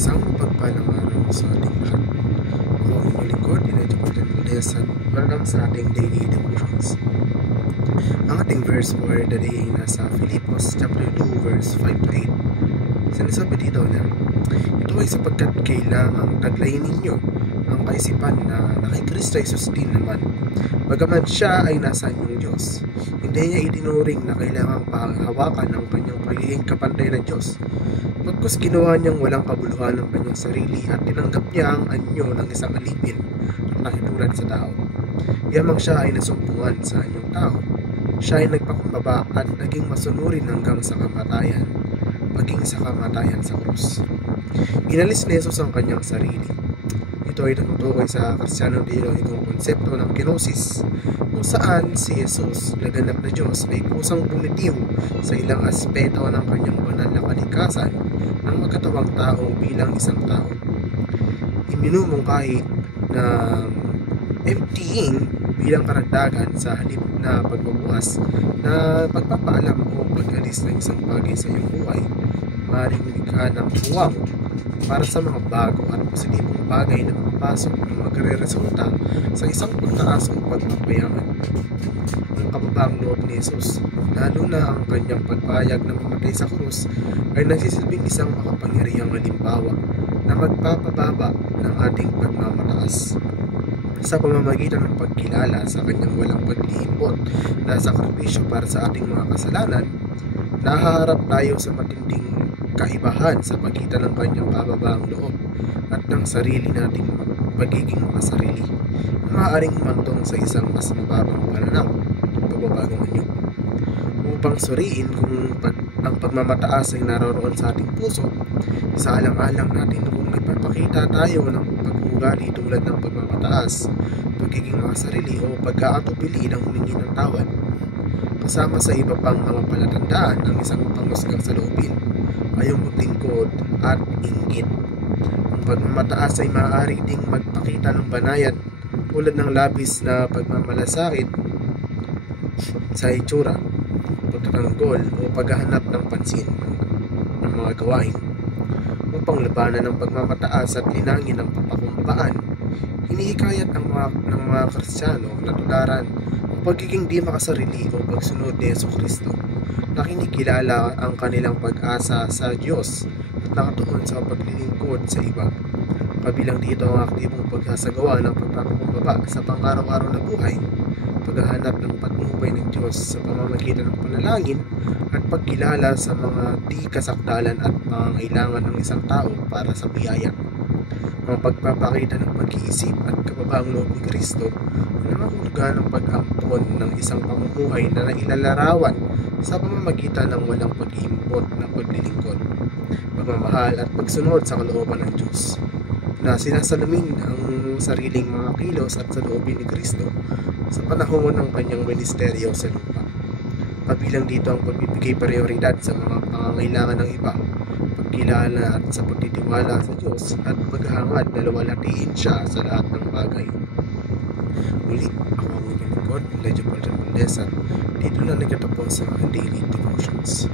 Isang mapagpalang araw sa ating lahat. Ako ang inyong lingkod, Elijah Porter Lesan. Welcome sa ating daily devotions. Ang ating verse for the day ay nasa Filipos chapter 2 verse 5 to 8. Sinasabi dito na, ito ay sapagkat kailangang taglayin ninyo ang kaisipan na kay Kristo Jesus din naman. Bagaman siya ay nasa inyong Diyos, hindi niya itinuring na kailangang panghawakan ng kanyang pagiging kapantay ng Diyos. Pagkus ginawa niyang walang kabuluhan ng kanyang sarili at tinanggap niya ang anyo ng isang alipin at nakitulad sa tao. Yamang siya ay nasumpungan sa anyong tao. Siya ay nagpakumbaba at naging masunurin hanggang sa kamatayan, maging sa kamatayan sa krus. Inalis ni Jesus ang kanyang sarili. Ito ay tumutukoy sa Kristyanong teologikong konsepto ng kenosis, kung saan si Jesus, laganap na Diyos, ay kusang bumitiw sa ilang aspeto ng kanyang banal na kalikasan ng magkatawang tao bilang isang tao. Iminumungkahi na emptying bilang karagdagan sa halip na pagbabukas na pagpapaalam o pag-alis ng isang bagay sa iyong buhay, maaaring likha ng buwang para sa mga bago at positibong bagay na makapasok na magre-resulta sa isang pagtaas o pagpapayaman. Ang kababaang loob ni Jesus, lalo na ang kanyang pagpayag na mamatay sa krus, ay nagsisilbing isang makapangyarihang halimbawa na magpapababa ng ating pagmamataas. Sa pamamagitan ng pagkilala sa kanyang walang paglihimpot na sakripisyo para sa ating mga kasalanan, nahaharap tayo sa matinding kaibahan sa pagitan ng kanyang kababaang loob at ng sarili nating pagiging makasarili na maaaring humantong sa isang mas mababang pananaw, pagbabagong anyo. Upang suriin kung ang pagmamataas ay naroroon sa ating puso, isaalang-alang natin kung ipapakita tayo ng pag-uugali tulad ng pagmamataas, pagiging makasarili o pag-aatubili ng humingi ng tawad, kasama sa iba pang mga palatandaan ng isang panghusgang saloobin, ayong maglingkod at inggit. Ang pagmamataas ay maaari ding magpakita ng banayad tulad ng labis na pagmamalasakit sa itsura, pagtatanggol o paghahanap ng pansin ng mga gawain. Upang labanan ng pagmamataas at linangin ng papakumbaan, hinihikayat ng mga Kristiyano na tularan ang pagiging di makasarili o pagsunod ni Jesucristo, na kinikilala ang kanilang pag-asa sa Diyos at nakatuon sa paglilingkod sa iba. Kabilang dito ang aktibong pagsasagawa ng pagpapakumbaba sa pang-araw-araw na buhay, paghahanap ng patnubay ng Diyos sa pamamagitan ng panalangin at pagkilala sa mga di kasakdalan at pangangailangan ng isang tao para sa biyaya. Ang pagpapakita ng pag-iisip at kababaang loob ni Kristo na mahulugan ng pag-ampon ng isang pamumuhay na nailalarawan sa pamamagitan ng walang pag-iimpot na paglilingkod, pagmamahal at pagsunod sa kalooban ng Diyos, na sinasalamin ang sariling mga kilos at saloobin ni Kristo sa panahon ng kanyang ministeryo sa lupa. Kabilang dito ang pagbibigay prioridad sa mga pangangailangan ng iba, pagkilala at sa pagtitiwala sa Diyos at paghahangad na luwalhatiin siya sa lahat ng bagay. Muli, ako ang inyong lingkod, Elijah Porter Lesan. Dito na nagtatapos sa aking daily devotions.